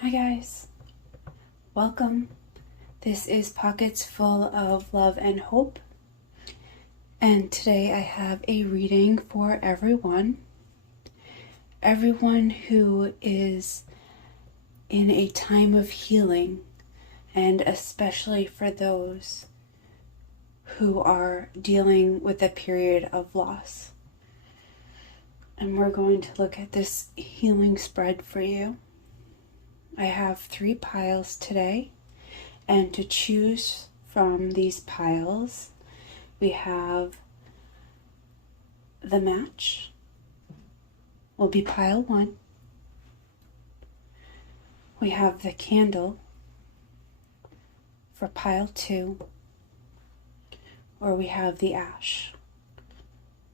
Hi guys, welcome. This is Pockets Full of Love and Hope, and today I have a reading for everyone who is in a time of healing, and especially for those who are dealing with a period of loss. And we're going to look at this healing spread for you. I have 3 piles today, and to choose from these piles, we have the match, will be pile 1. We have the candle for pile 2, or we have the ash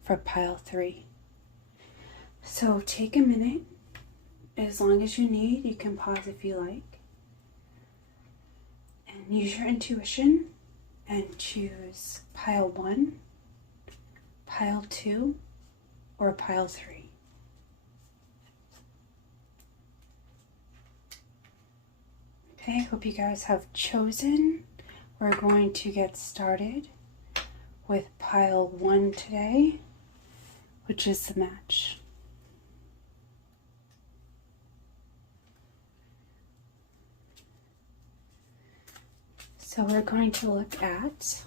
for pile 3. So take a minute. As long as you need, you can pause if you like. And use your intuition and choose pile 1, pile 2, or pile 3. Okay, I hope you guys have chosen. We're going to get started with pile 1 today, which is the match. So we're going to look at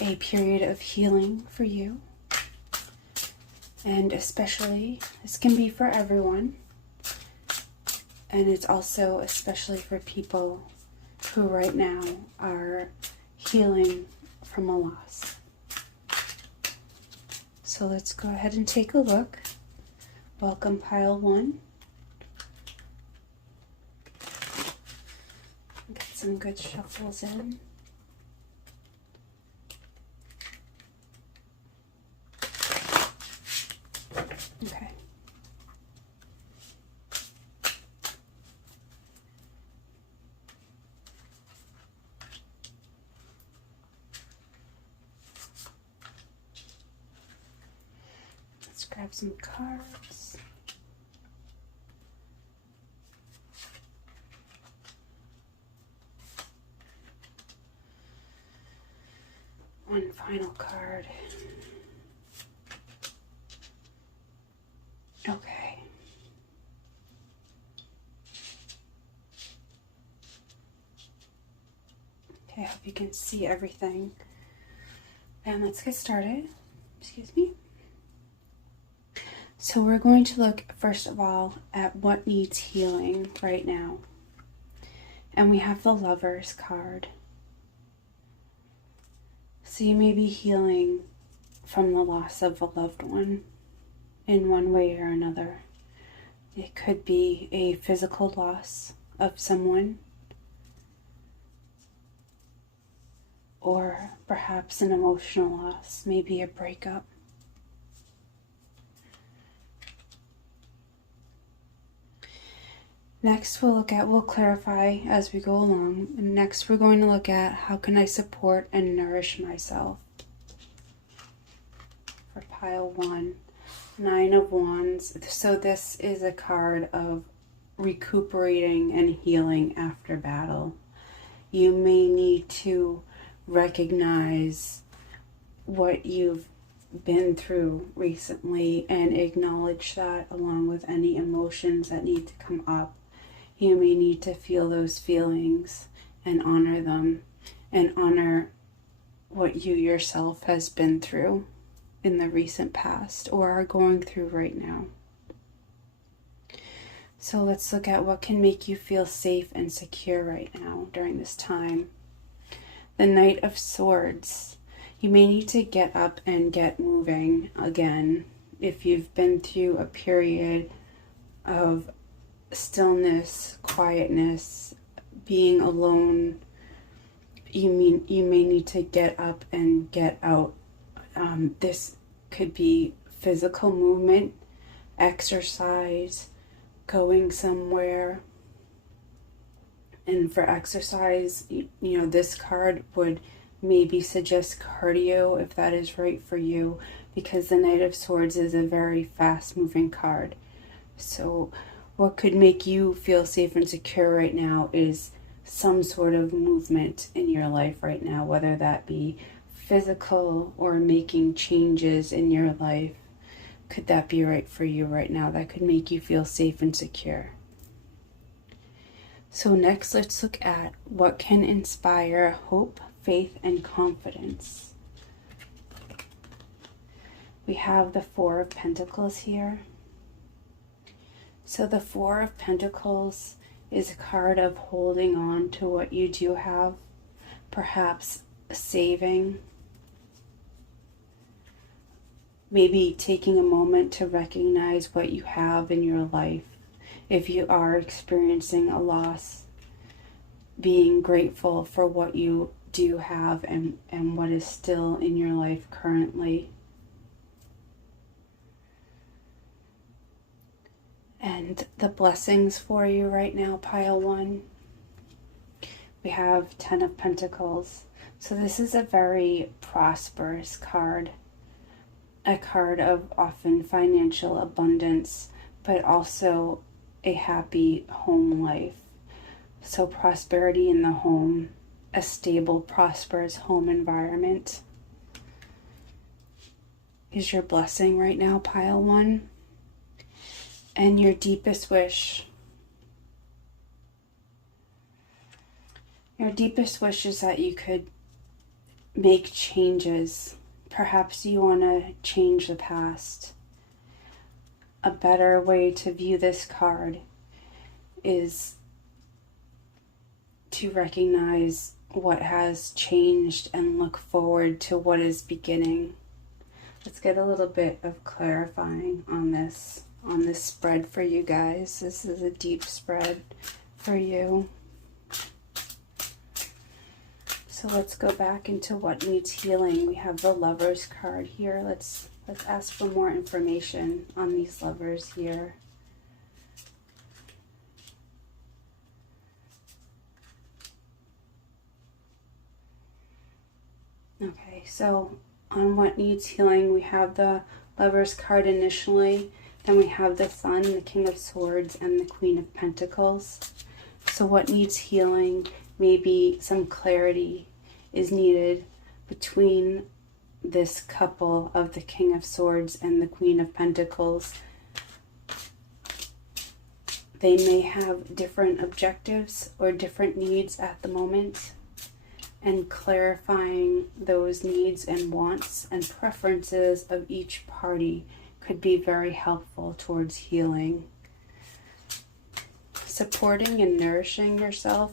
a period of healing for you, and especially, this can be for everyone, and it's also especially for people who right now are healing from a loss. So let's go ahead and take a look. Welcome pile 1. Get some good shuffles in. Okay. Let's grab some cards. One final card. Okay. Okay, I hope you can see everything. And let's get started. Excuse me. So we're going to look first of all at what needs healing right now. And we have the Lovers card. So you may be healing from the loss of a loved one in one way or another. It could be a physical loss of someone, or perhaps an emotional loss, maybe a breakup. Next we'll clarify as we go along. And next we're going to look at how can I support and nourish myself. For pile 1, 9 of Wands. So this is a card of recuperating and healing after battle. You may need to recognize what you've been through recently and acknowledge that, along with any emotions that need to come up. You may need to feel those feelings and honor them, and honor what you yourself has been through in the recent past or are going through right now. So let's look at what can make you feel safe and secure right now during this time. The Knight of Swords. You may need to get up and get moving again. If you've been through a period of stillness, quietness, being alone, you may need to get up and get out. This could be physical movement, exercise, going somewhere. And for exercise, this card would maybe suggest cardio if that is right for you, because the Knight of Swords is a very fast moving card. So what could make you feel safe and secure right now is some sort of movement in your life right now, whether that be physical or making changes in your life. Could that be right for you right now? That could make you feel safe and secure. So next, let's look at what can inspire hope, faith, and confidence. We have the Four of Pentacles here. So the Four of Pentacles is a card of holding on to what you do have, perhaps saving, maybe taking a moment to recognize what you have in your life. If you are experiencing a loss, being grateful for what you do have and what is still in your life currently. And the blessings for you right now, pile one. We have 10 of Pentacles. So this is a very prosperous card. A card of often financial abundance, but also a happy home life. So prosperity in the home, a stable, prosperous home environment is your blessing right now, pile one. And your deepest wish. Your deepest wish is that you could make changes. Perhaps you want to change the past. A better way to view this card is to recognize what has changed and look forward to what is beginning. Let's get a little bit of clarifying on this spread for you guys. This is a deep spread for you. So let's go back into what needs healing. We have the Lovers card here. Let's ask for more information on these lovers here. Okay, so on what needs healing, we have the Lovers card initially. Then we have the Sun, the King of Swords, and the Queen of Pentacles. So what needs healing? Maybe some clarity is needed between this couple of the King of Swords and the Queen of Pentacles. They may have different objectives or different needs at the moment, and clarifying those needs and wants and preferences of each party could be very helpful towards healing. Supporting and nourishing yourself.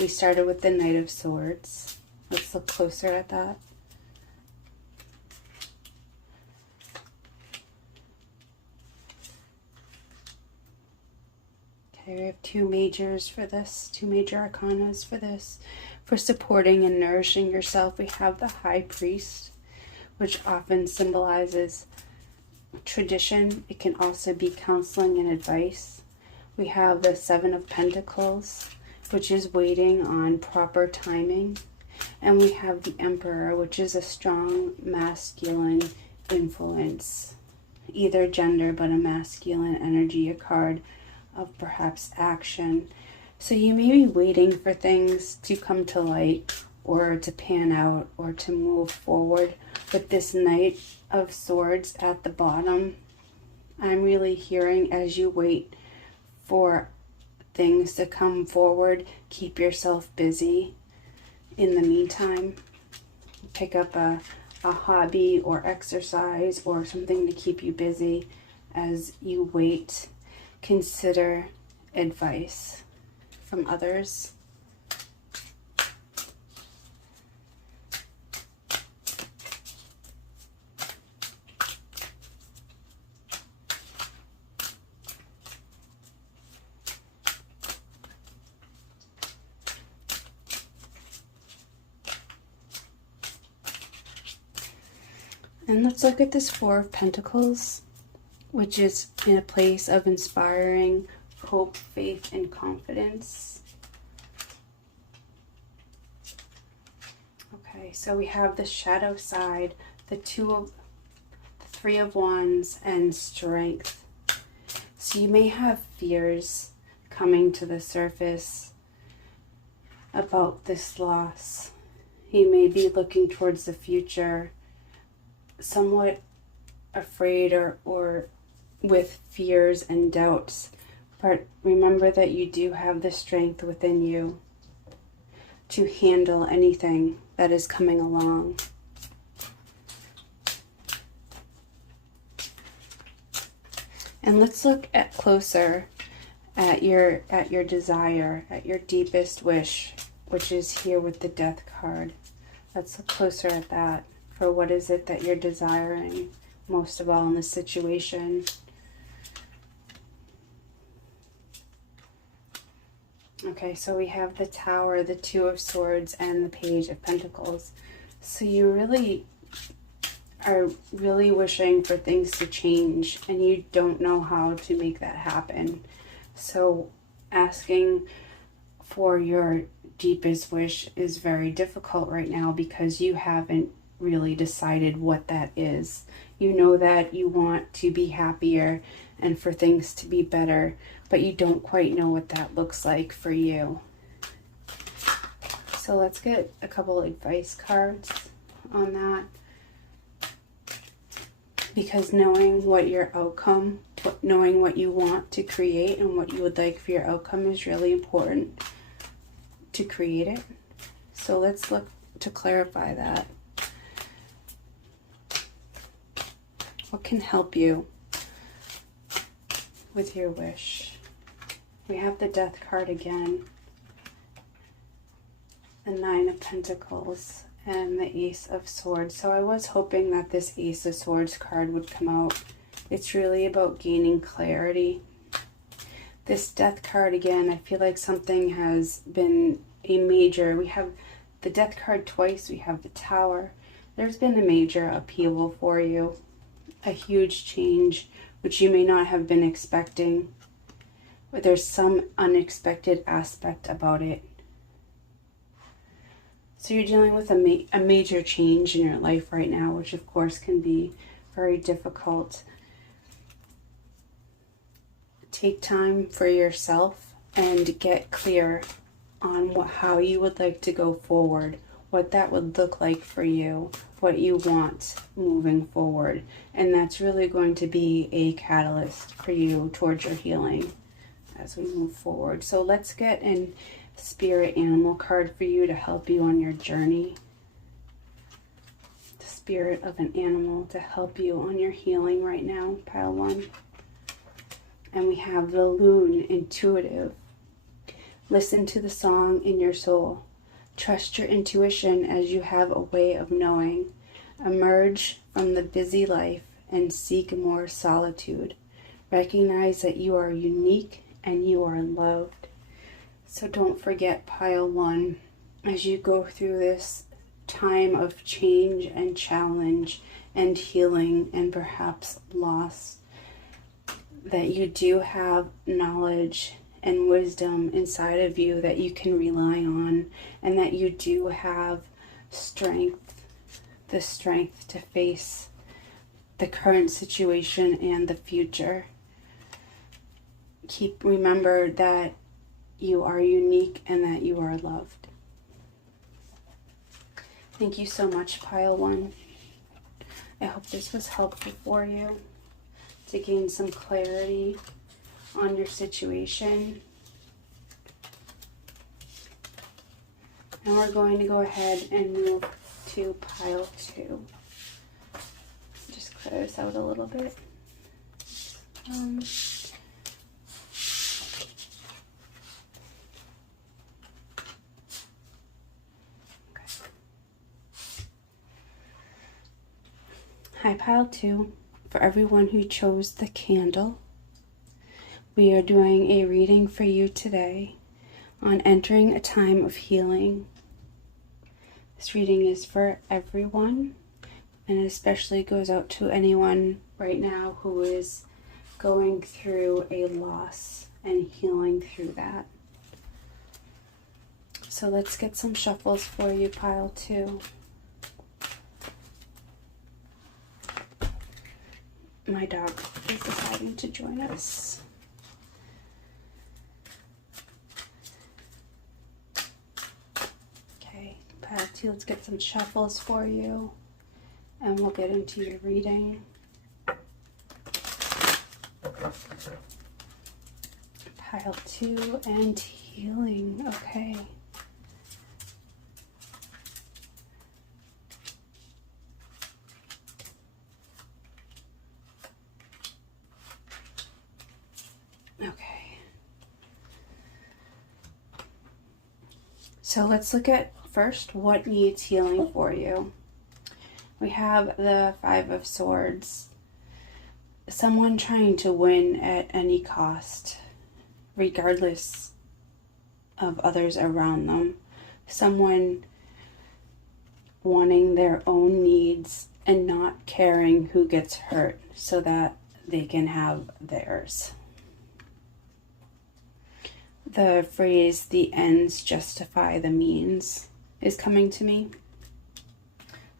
We started with the Knight of Swords. Let's look closer at that. Okay, we have two majors for this, two major arcanas for this. For supporting and nourishing yourself, we have the High Priest, which often symbolizes tradition. It can also be counseling and advice. We have the Seven of Pentacles, which is waiting on proper timing. And we have the Emperor, which is a strong masculine influence. Either gender, but a masculine energy, a card of perhaps action. So you may be waiting for things to come to light or to pan out or to move forward. With this Knight of Swords at the bottom, I'm really hearing, as you wait for things to come forward, keep yourself busy. In the meantime, pick up a hobby or exercise or something to keep you busy as you wait. Consider advice from others. And let's look at this Four of Pentacles, which is in a place of inspiring hope, faith, and confidence. Okay, so we have the shadow side, the Three of Wands, and strength. So you may have fears coming to the surface about this loss. You may be looking towards the future, somewhat afraid or with fears and doubts. But remember that you do have the strength within you to handle anything that is coming along. And let's look closer at your desire, at your deepest wish, which is here with the Death card. Let's look closer at that. For what is it that you're desiring most of all in this situation? Okay, so we have the Tower, the Two of Swords, and the Page of Pentacles. So you really are wishing for things to change, and you don't know how to make that happen. So asking for your deepest wish is very difficult right now because you haven't really decided what that is. You know that you want to be happier and for things to be better, but you don't quite know what that looks like for you. So let's get a couple advice cards on that. Because knowing what your outcome, knowing what you want to create and what you would like for your outcome is really important to create it. So let's look to clarify that. What can help you with your wish? We have the Death card again, the Nine of Pentacles, and the Ace of Swords. So I was hoping that this Ace of Swords card would come out. It's really about gaining clarity. This Death card again, I feel like something has been a major, we have the Death card twice, we have the Tower. There's been a major upheaval for you, a huge change, which you may not have been expecting, but there's some unexpected aspect about it. So you're dealing with a major change in your life right now, which of course can be very difficult. Take time for yourself and get clear on how you would like to go forward, what that would look like for you, what you want moving forward. And that's really going to be a catalyst for you towards your healing as we move forward. So let's get an spirit animal card for you to help you on your journey. The spirit of an animal to help you on your healing right now, pile one. And we have the Loon, intuitive. Listen to the song in your soul. Trust your intuition as you have a way of knowing. Emerge from the busy life and seek more solitude. Recognize that you are unique and you are loved. So don't forget, pile one, as you go through this time of change and challenge and healing and perhaps loss, that you do have knowledge and wisdom inside of you that you can rely on, and that you do have strength, the strength to face the current situation and the future. Remember that you are unique and that you are loved. Thank you so much, pile one. I hope this was helpful for you to gain some clarity on your situation. And we're going to go ahead and move to pile two. Just clear this out a little bit. Hi, pile two. For everyone who chose the candle, we are doing a reading for you today on entering a time of healing. This reading is for everyone, and it especially goes out to anyone right now who is going through a loss and healing through that. So let's get some shuffles for you, pile two. My dog is deciding to join us. So let's get some shuffles for you, and we'll get into your reading. Pile 2 and healing. Okay. Okay. So let's look at first what needs healing for you. We have the Five of Swords. Someone trying to win at any cost, regardless of others around them. Someone wanting their own needs and not caring who gets hurt so that they can have theirs. The phrase, the ends justify the means, is coming to me.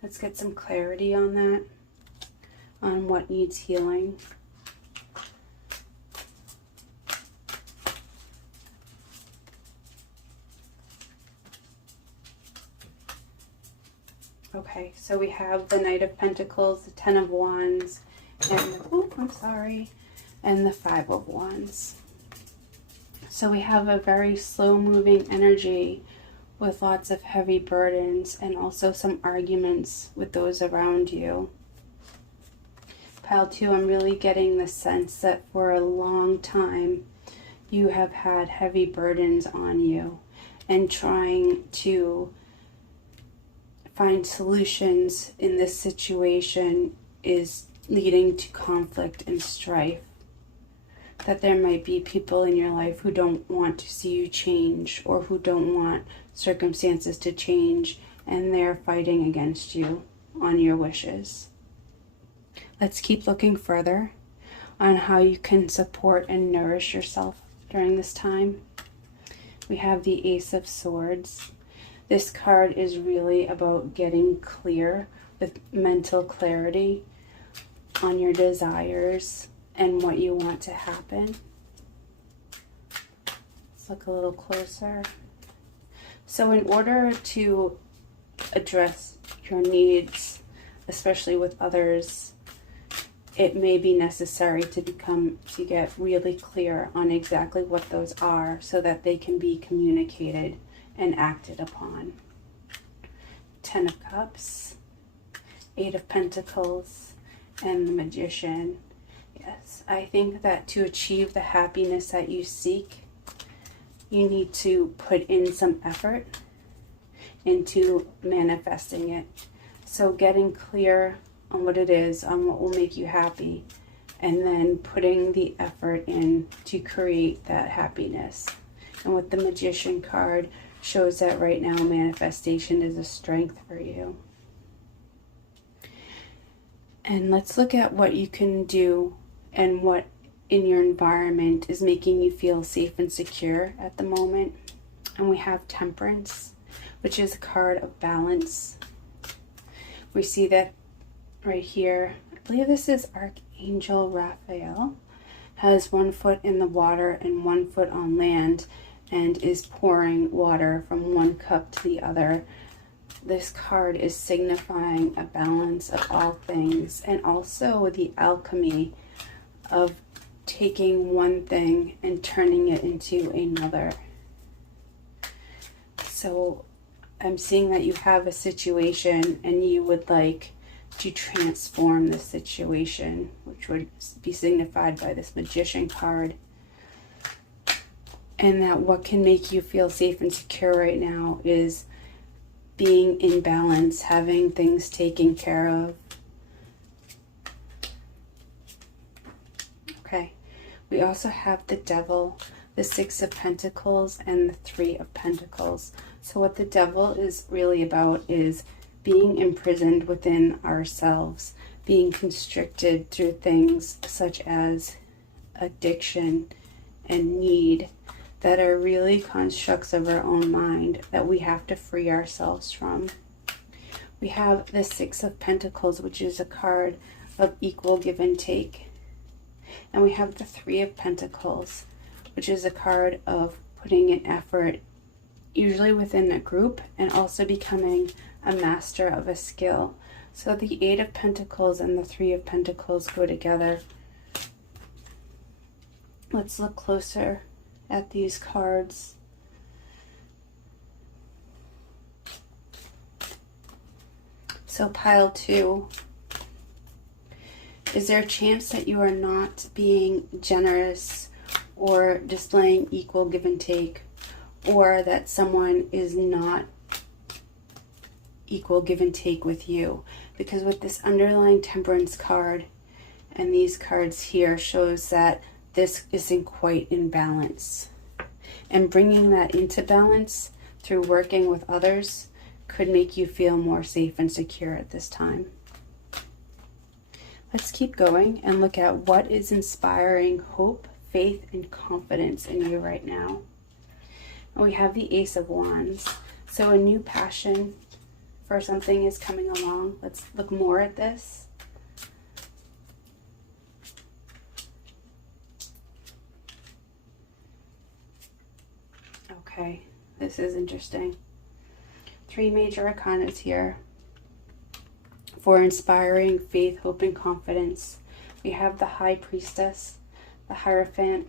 Let's get some clarity on that, on what needs healing. Okay, so we have the Knight of Pentacles, the Ten of Wands, and and the Five of Wands. So we have a very slow-moving energy with lots of heavy burdens and also some arguments with those around you. Pile 2, I'm really getting the sense that for a long time you have had heavy burdens on you, and trying to find solutions in this situation is leading to conflict and strife. That there might be people in your life who don't want to see you change, or who don't want circumstances to change, and they're fighting against you on your wishes. Let's keep looking further on how you can support and nourish yourself during this time. We have the Ace of Swords. This card is really about getting clear with mental clarity on your desires and what you want to happen. Let's look a little closer. So in order to address your needs, especially with others, it may be necessary to get really clear on exactly what those are so that they can be communicated and acted upon. Ten of Cups, Eight of Pentacles, and the Magician. Yes, I think that to achieve the happiness that you seek, you need to put in some effort into manifesting it. So getting clear on what it is, on what will make you happy, and then putting the effort in to create that happiness. And with the Magician card, shows that right now manifestation is a strength for you. And let's look at what you can do and what in your environment is making you feel safe and secure at the moment. And we have Temperance, which is a card of balance. We see that right here. I believe this is Archangel Raphael, has 1 foot in the water and 1 foot on land, and is pouring water from one cup to the other. This card is signifying a balance of all things, and also the alchemy of taking one thing and turning it into another. So I'm seeing that you have a situation and you would like to transform the situation, which would be signified by this Magician card. And that what can make you feel safe and secure right now is being in balance, having things taken care of. Okay, we also have the Devil, the Six of Pentacles, and the Three of Pentacles. So what the Devil is really about is being imprisoned within ourselves, being constricted through things such as addiction and need, that are really constructs of our own mind that we have to free ourselves from. We have the Six of Pentacles, which is a card of equal give and take. And we have the Three of Pentacles, which is a card of putting in effort, usually within a group, and also becoming a master of a skill. So the Eight of Pentacles and the Three of Pentacles go together. Let's look closer at these cards. So pile 2. Is there a chance that you are not being generous or displaying equal give and take, or that someone is not equal give and take with you? Because with this underlying Temperance card and these cards here shows that this isn't quite in balance. And bringing that into balance through working with others could make you feel more safe and secure at this time. Let's keep going and look at what is inspiring hope, faith, and confidence in you right now. And we have the Ace of Wands. So a new passion for something is coming along. Let's look more at this. Okay, this is interesting. 3 major arcanas here for inspiring faith, hope, and confidence. We have the High Priestess, the Hierophant,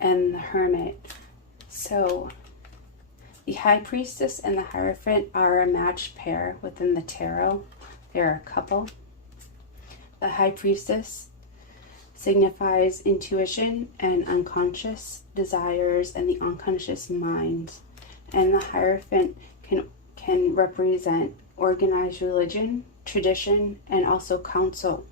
and the Hermit. So the High Priestess and the Hierophant are a matched pair within the tarot. They're a couple. The High Priestess signifies intuition and unconscious desires and the unconscious mind. And the Hierophant can represent organized religion, tradition, and also counsel.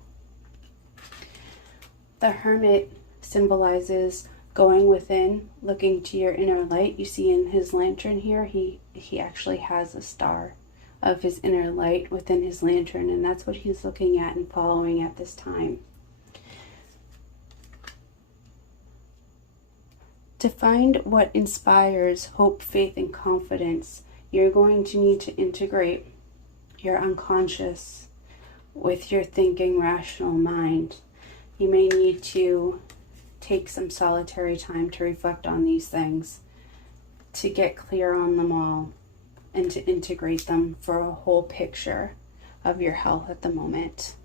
The Hermit symbolizes going within, looking to your inner light. You see in his lantern here, he actually has a star of his inner light within his lantern, and that's what he's looking at and following at this time. To find what inspires hope, faith, and confidence, you're going to need to integrate your unconscious with your thinking, rational mind. You may need to take some solitary time to reflect on these things, to get clear on them all, and to integrate them for a whole picture of your health at the moment.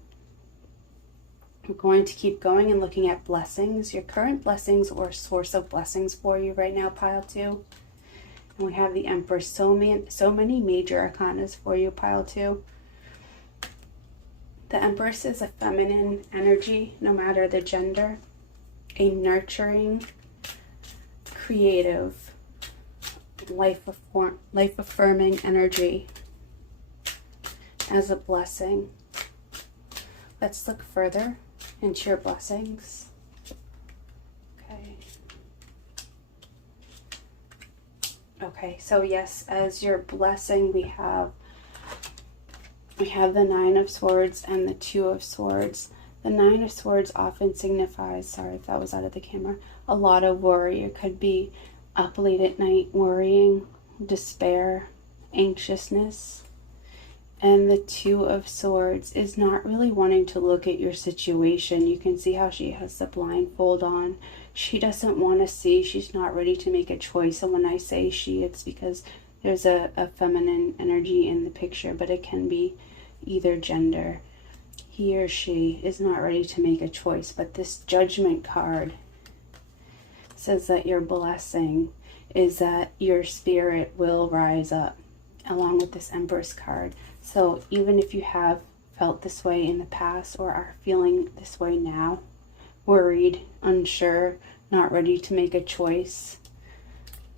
We're going to keep going and looking at blessings, your current blessings or source of blessings for you right now, pile 2. And we have the Empress, so many major arcanas for you, pile 2. The Empress is a feminine energy, no matter the gender, a nurturing, creative, life-affirming energy as a blessing. Let's look further into your blessings. Okay, so yes, as your blessing, we have the Nine of Swords and the Two of Swords. The Nine of Swords often signifies, sorry if that was out of the camera, a lot of worry. It could be up late at night worrying, despair, anxiousness. And the Two of Swords is not really wanting to look at your situation. You can see how she has the blindfold on. She doesn't want to see. She's not ready to make a choice. And when I say she, it's because there's a feminine energy in the picture, but it can be either gender. He or she is not ready to make a choice. But this Judgment card says that your blessing is that your spirit will rise up, along with this Empress card. So even if you have felt this way in the past or are feeling this way now, worried, unsure, not ready to make a choice,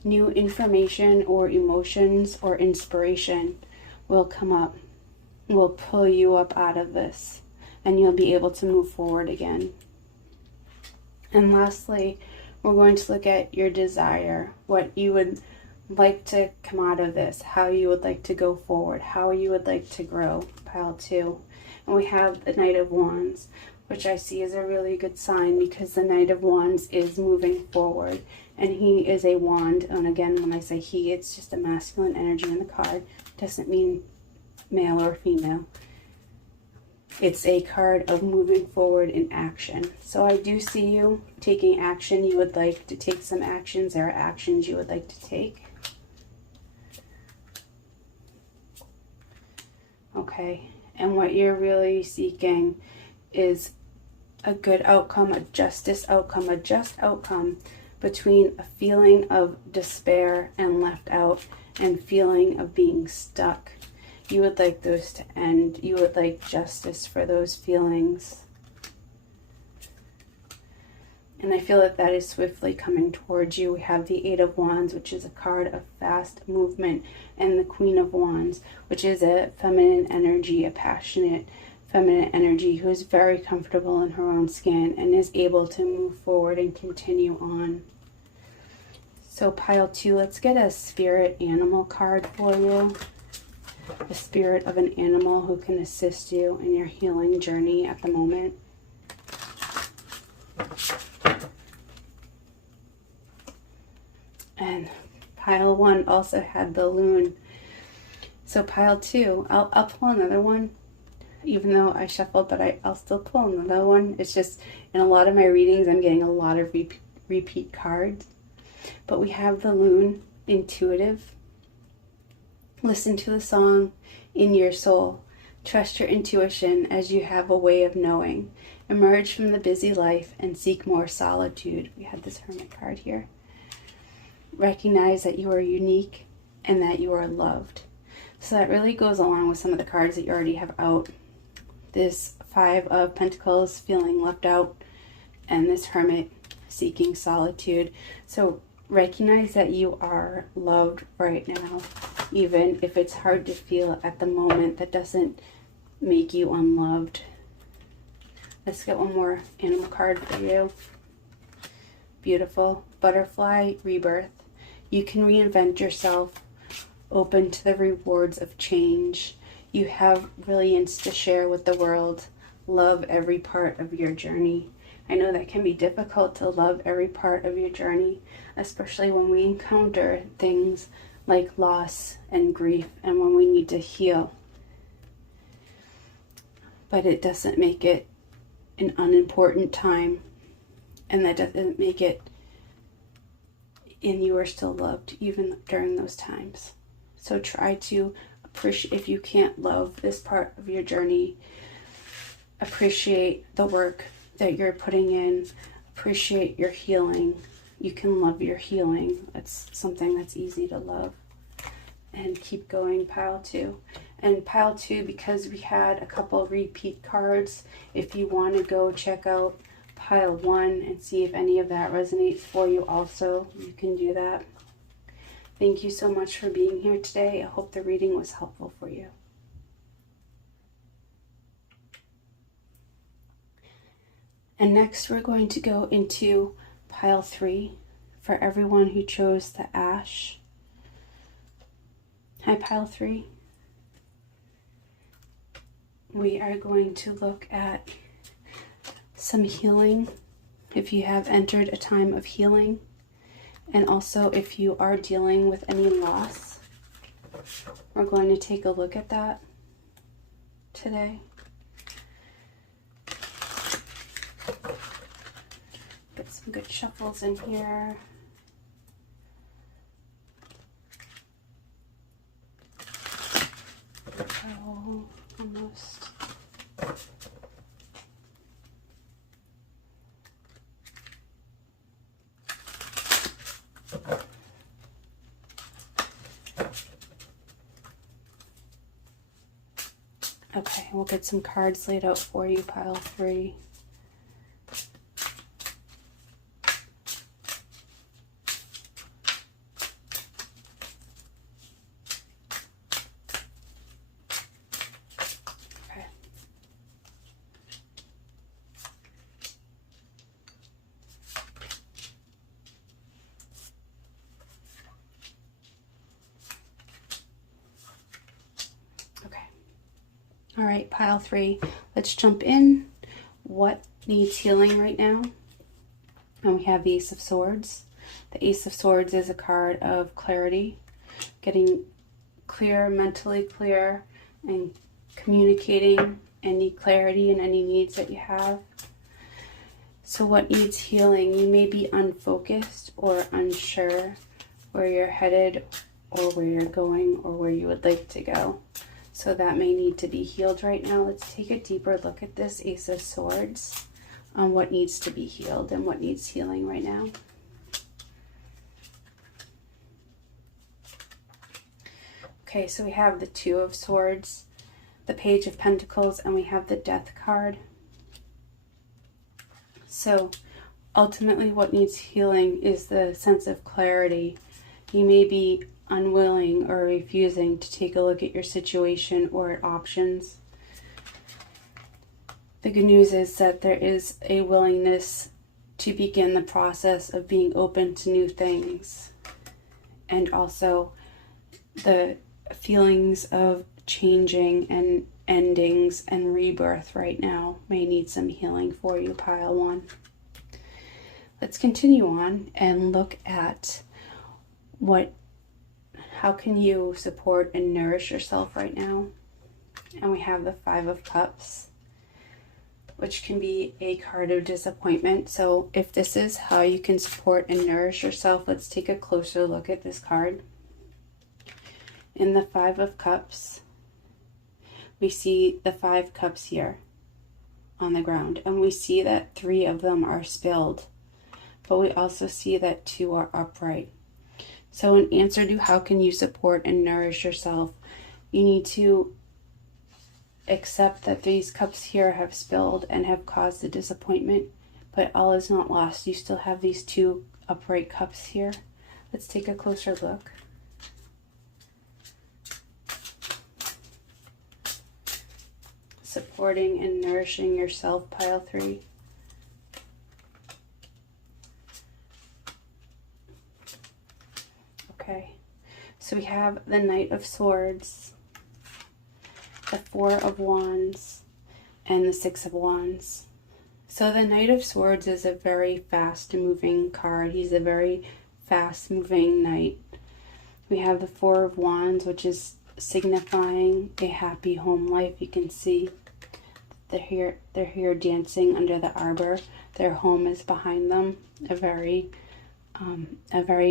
new information or emotions or inspiration will come up, will pull you up out of this, and you'll be able to move forward again. And lastly, we're going to look at your desire, what you would like to come out of this, how you would like to go forward, how you would like to grow, pile 2. And we have the Knight of Wands, which I see as a really good sign because the Knight of Wands is moving forward, and he is a wand. And again, when I say he, it's just a masculine energy in the card. It doesn't mean male or female. It's a card of moving forward in action. So I do see you taking action. You would like to take some actions. There are actions you would like to take. okay? And what you're really seeking is a good outcome, a justice outcome, a just outcome between a feeling of despair and left out and feeling of being stuck. You would like those to end. You would like justice for those feelings. And I feel that that is swiftly coming towards you. We have the Eight of Wands, which is a card of fast movement, and the Queen of Wands, which is a feminine energy, a passionate feminine energy who is very comfortable in her own skin and is able to move forward and continue on. So pile 2, let's get a spirit animal card for you. A spirit of an animal who can assist you in your healing journey at the moment. And pile 1 also had the loon. So pile 2, I'll pull another one, even though I shuffled, but I'll still pull another one. It's just in a lot of my readings, I'm getting a lot of repeat cards. But we have the loon, intuitive. Listen to the song in your soul. Trust your intuition as you have a way of knowing. Emerge from the busy life and seek more solitude. We had this hermit card here. Recognize that you are unique and that you are loved. So that really goes along with some of the cards that you already have out. This 5 of Pentacles, feeling left out, and this hermit, seeking solitude. So recognize that you are loved right now, even if it's hard to feel at the moment. That doesn't make you unloved. Let's get one more animal card for you. Beautiful. Butterfly, rebirth. You can reinvent yourself, open to the rewards of change. You have brilliance to share with the world. Love every part of your journey. I know that can be difficult to love every part of your journey, especially when we encounter things like loss and grief and when we need to heal. But it doesn't make it an unimportant time, and that doesn't make it and you are still loved even during those times. So try to appreciate, if you can't love this part of your journey, appreciate the work that you're putting in, appreciate your healing. You can love your healing. That's something that's easy to love. And keep going, pile 2. And pile 2, because we had a couple repeat cards, if you want to go check out pile 1 and see if any of that resonates for you also, you can do that. Thank you so much for being here today. I hope the reading was helpful for you. And next we're going to go into pile 3 for everyone who chose the ash. Hi, pile 3. We are going to look at some healing, if you have entered a time of healing, and also if you are dealing with any loss. We're going to take a look at that today. Get some good shuffles in here. Oh, almost. Okay, we'll get some cards laid out for you, pile 3. Okay. All right, pile 3, let's jump in. What needs healing right now? And we have the Ace of Swords. The Ace of Swords is a card of clarity, getting clear, mentally clear, and communicating any clarity and any needs that you have. So what needs healing? You may be unfocused or unsure where you're headed or where you're going or where you would like to go. So that may need to be healed right now. Let's take a deeper look at this Ace of Swords on what needs to be healed and what needs healing right now. Okay, so we have the Two of Swords, the Page of Pentacles, and we have the Death card. So ultimately what needs healing is the sense of clarity. You may be unwilling or refusing to take a look at your situation or at options. The good news is that there is a willingness to begin the process of being open to new things, and also the feelings of changing and endings and rebirth right now may need some healing for you, pile one. Let's continue on and look at how can you support and nourish yourself right now. And we have the Five of Cups, which can be a card of disappointment. So if this is how you can support and nourish yourself, let's take a closer look at this card. In the Five of Cups, we see the 5 cups here on the ground, and we see that 3 of them are spilled, but we also see that 2 are upright. So in answer to how can you support and nourish yourself, you need to accept that these cups here have spilled and have caused the disappointment, but all is not lost. You still have these 2 upright cups here. Let's take a closer look. Supporting and nourishing yourself, pile 3. Okay, so we have the Knight of Swords, the 4 of Wands, and the 6 of Wands. So the Knight of Swords is a very fast moving card. He's a very fast moving knight. We have the 4 of Wands, which is signifying a happy home life. You can see they're here dancing under the arbor. Their home is behind them. A very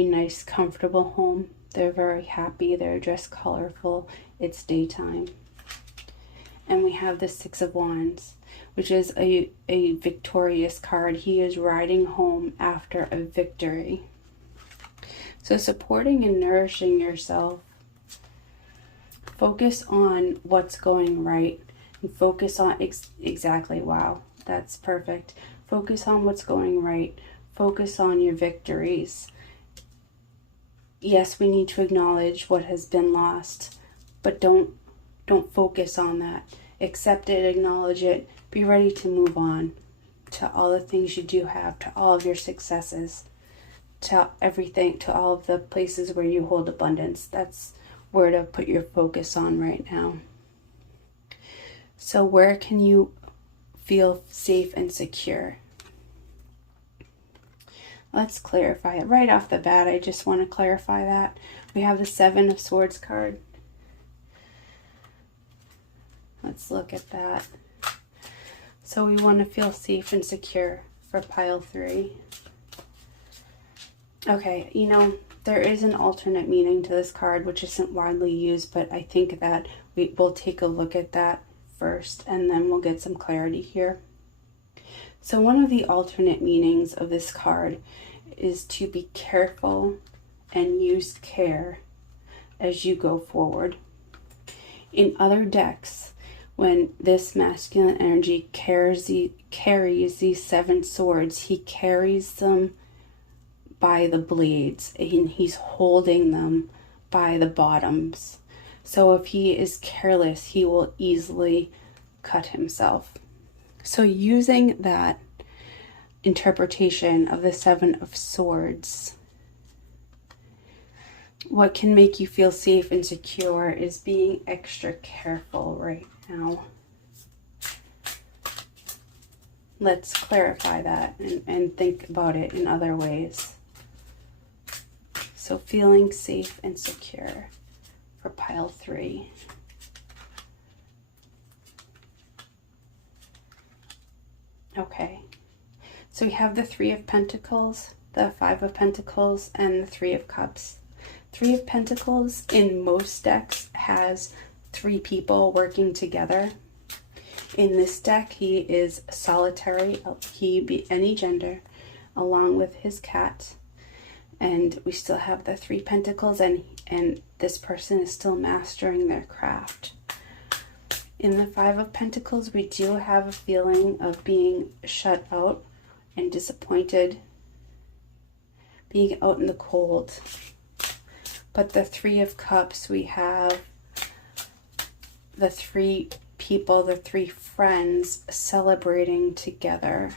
nice, comfortable home. They're very happy. They're dressed colorful. It's daytime. And we have the 6 of Wands, which is a victorious card. He is riding home after a victory. So supporting and nourishing yourself. Focus on what's going right. And focus on exactly, wow, that's perfect. Focus on what's going right. Focus on your victories. Yes, we need to acknowledge what has been lost, but don't focus on that. Accept it, acknowledge it, be ready to move on to all the things you do have, to all of your successes, to everything, to all of the places where you hold abundance. That's where to put your focus on right now. So where can you feel safe and secure? Let's clarify it. Right off the bat, I just want to clarify that. We have the 7 of Swords card. Let's look at that. So we want to feel safe and secure for pile 3. Okay, you know, there is an alternate meaning to this card, which isn't widely used, but I think that we'll take a look at that first, and then we'll get some clarity here. So one of the alternate meanings of this card is to be careful and use care as you go forward. In other decks, when this masculine energy carries these 7 swords, he carries them by the blades and he's holding them by the bottoms. So if he is careless, he will easily cut himself. So using that interpretation of the 7 of Swords, what can make you feel safe and secure is being extra careful right now. Let's clarify that and think about it in other ways. So feeling safe and secure for pile 3. Okay, so we have the 3 of Pentacles, the 5 of Pentacles, and the 3 of Cups. 3 of Pentacles in most decks has 3 people working together. In this deck, he is solitary. He be any gender, along with his cat. And we still have the 3 pentacles, and this person is still mastering their craft. In the 5 of Pentacles, we do have a feeling of being shut out and disappointed, being out in the cold. But the 3 of Cups, we have the 3 people, the 3 friends celebrating together.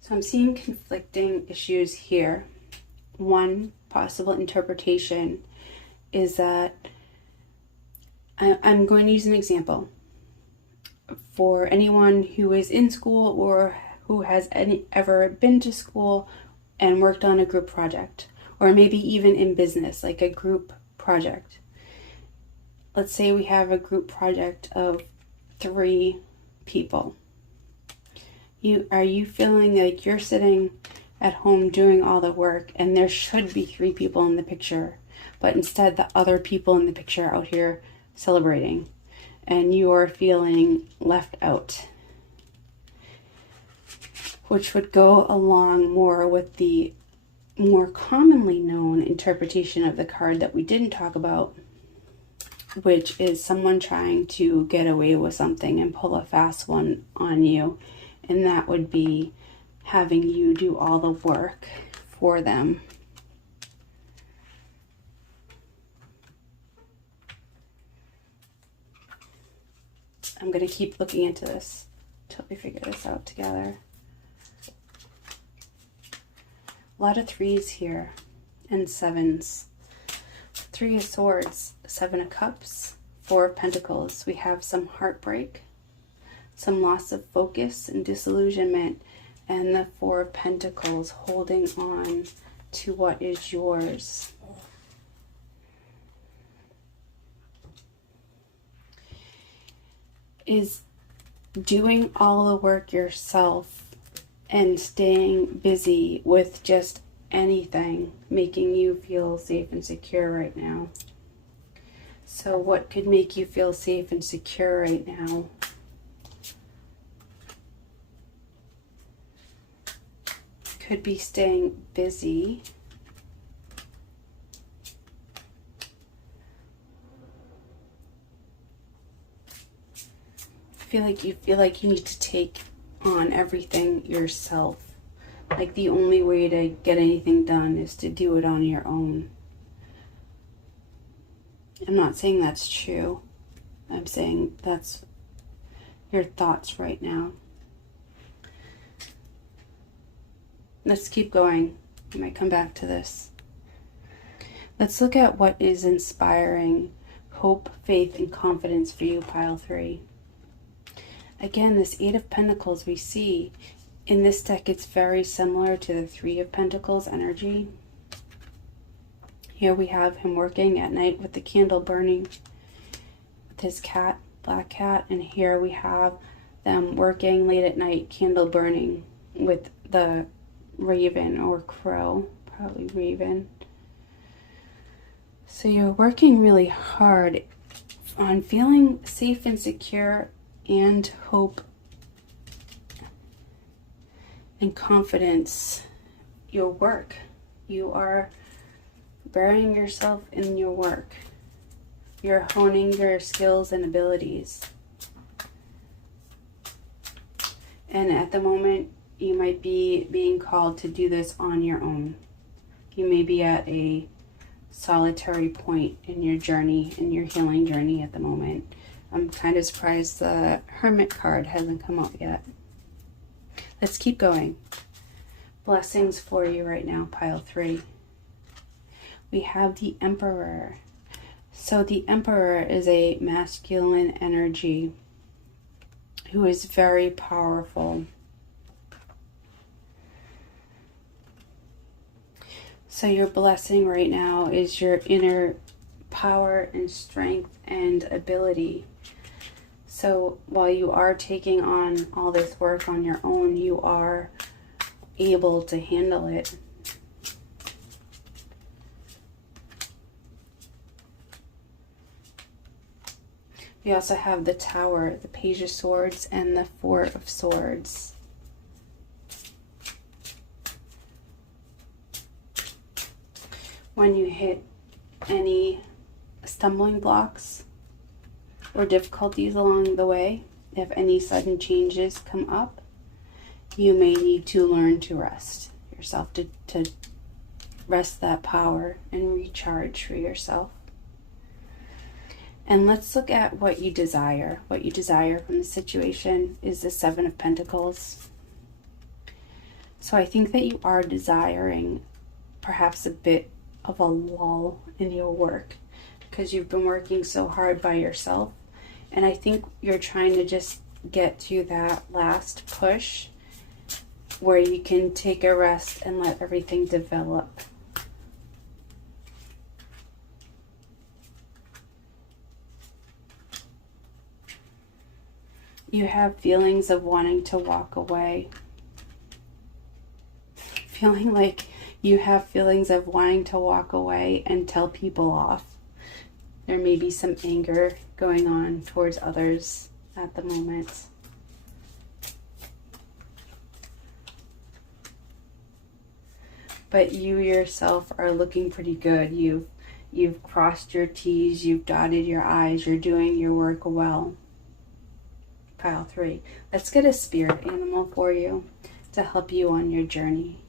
So I'm seeing conflicting issues here. One possible interpretation is that I'm going to use an example. For anyone who is in school or who has ever been to school and worked on a group project, or maybe even in business, like a group project. Let's say we have a group project of 3 people. Are you feeling like you're sitting at home doing all the work and there should be 3 people in the picture, but instead the other people in the picture are out here celebrating and you're feeling left out? Which would go along more with the more commonly known interpretation of the card that we didn't talk about, which is someone trying to get away with something and pull a fast one on you. And that would be having you do all the work for them. I'm going to keep looking into this until we figure this out together. A lot of 3s here and 7s. 3 of Swords, 7 of Cups, 4 of Pentacles. We have some heartbreak, some loss of focus and disillusionment, and the 4 of Pentacles, holding on to what is yours. Is doing all the work yourself and staying busy with just anything making you feel safe and secure right now? So what could make you feel safe and secure right now? Could be staying busy. You feel like you need to take on everything yourself. Like the only way to get anything done is to do it on your own. I'm not saying that's true. I'm saying that's your thoughts right now. Let's keep going. I might come back to this. Let's look at what is inspiring hope, faith, and confidence for you, pile 3. Again, this 8 of Pentacles we see in this deck, it's very similar to the 3 of Pentacles energy. Here we have him working at night with the candle burning with his cat, black cat, and here we have them working late at night, candle burning with the raven or crow, probably raven. So you're working really hard on feeling safe and secure and hope and confidence. Your work, you are burying yourself in your work. You're honing your skills and abilities. And at the moment, you might be being called to do this on your own. You may be at a solitary point in your journey, in your healing journey at the moment. I'm kind of surprised the Hermit card hasn't come out yet. Let's keep going. Blessings for you right now, pile 3. We have the Emperor. So the Emperor is a masculine energy who is very powerful. So your blessing right now is your inner power and strength and ability. So while you are taking on all this work on your own, you are able to handle it. We also have the Tower, the Page of Swords, and the Four of Swords. When you hit any stumbling blocks or difficulties along the way, if any sudden changes come up, you may need to learn to rest yourself, to rest that power and recharge for yourself. And let's look at what you desire. What you desire from the situation is the Seven of Pentacles. So I think that you are desiring perhaps a bit of a lull in your work because you've been working so hard by yourself. And I think you're trying to just get to that last push where you can take a rest and let everything develop. You have feelings of wanting to walk away. Feeling like you have feelings of wanting to walk away and tell people off. There may be some anger going on towards others at the moment. But you yourself are looking pretty good. You've crossed your T's, you've dotted your I's, you're doing your work well. Pile 3. Let's get a spirit animal for you to help you on your journey.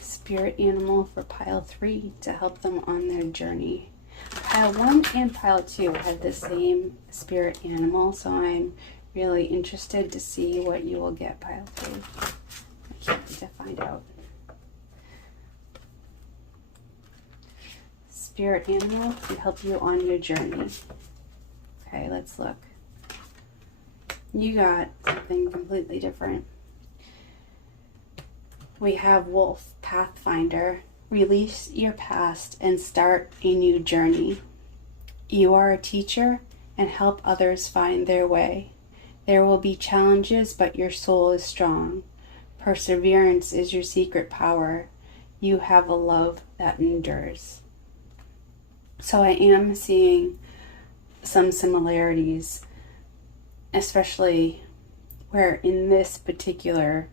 Spirit animal for pile 3 to help them on their journey. Pile 1 and pile 2 have the same spirit animal, so I'm really interested to see what you will get, pile 3. I can't wait to find out. Spirit animal to help you on your journey. Okay, let's look. You got something completely different. We have Wolf, Pathfinder. Release your past and start a new journey. You are a teacher and help others find their way. There will be challenges, but your soul is strong. Perseverance is your secret power. You have a love that endures. So I am seeing some similarities, especially where in this particular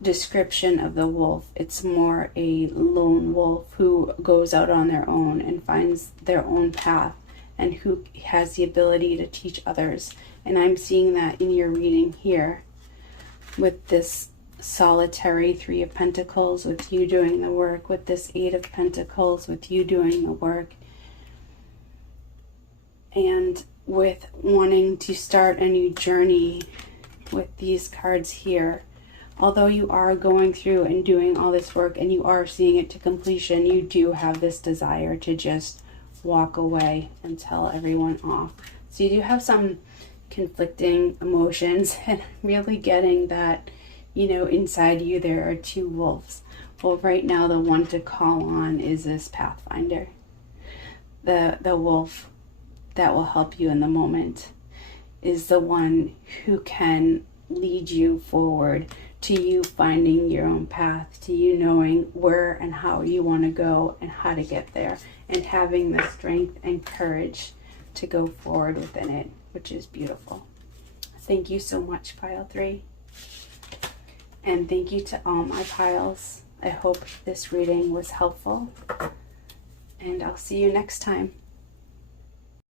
description of the wolf, it's more a lone wolf who goes out on their own and finds their own path and who has the ability to teach others. And I'm seeing that in your reading here with this solitary 3 of Pentacles, with you doing the work, with this 8 of Pentacles, with you doing the work, and with wanting to start a new journey with these cards here. Although you are going through and doing all this work and you are seeing it to completion, you do have this desire to just walk away and tell everyone off. So you do have some conflicting emotions, and really getting that, you know, inside you there are 2 wolves. Well, right now the one to call on is this Pathfinder, the wolf that will help you in the moment, is the one who can lead you forward to you finding your own path, to you knowing where and how you want to go and how to get there, and having the strength and courage to go forward within it, which is beautiful. Thank you so much, pile 3. And thank you to all my piles. I hope this reading was helpful, and I'll see you next time.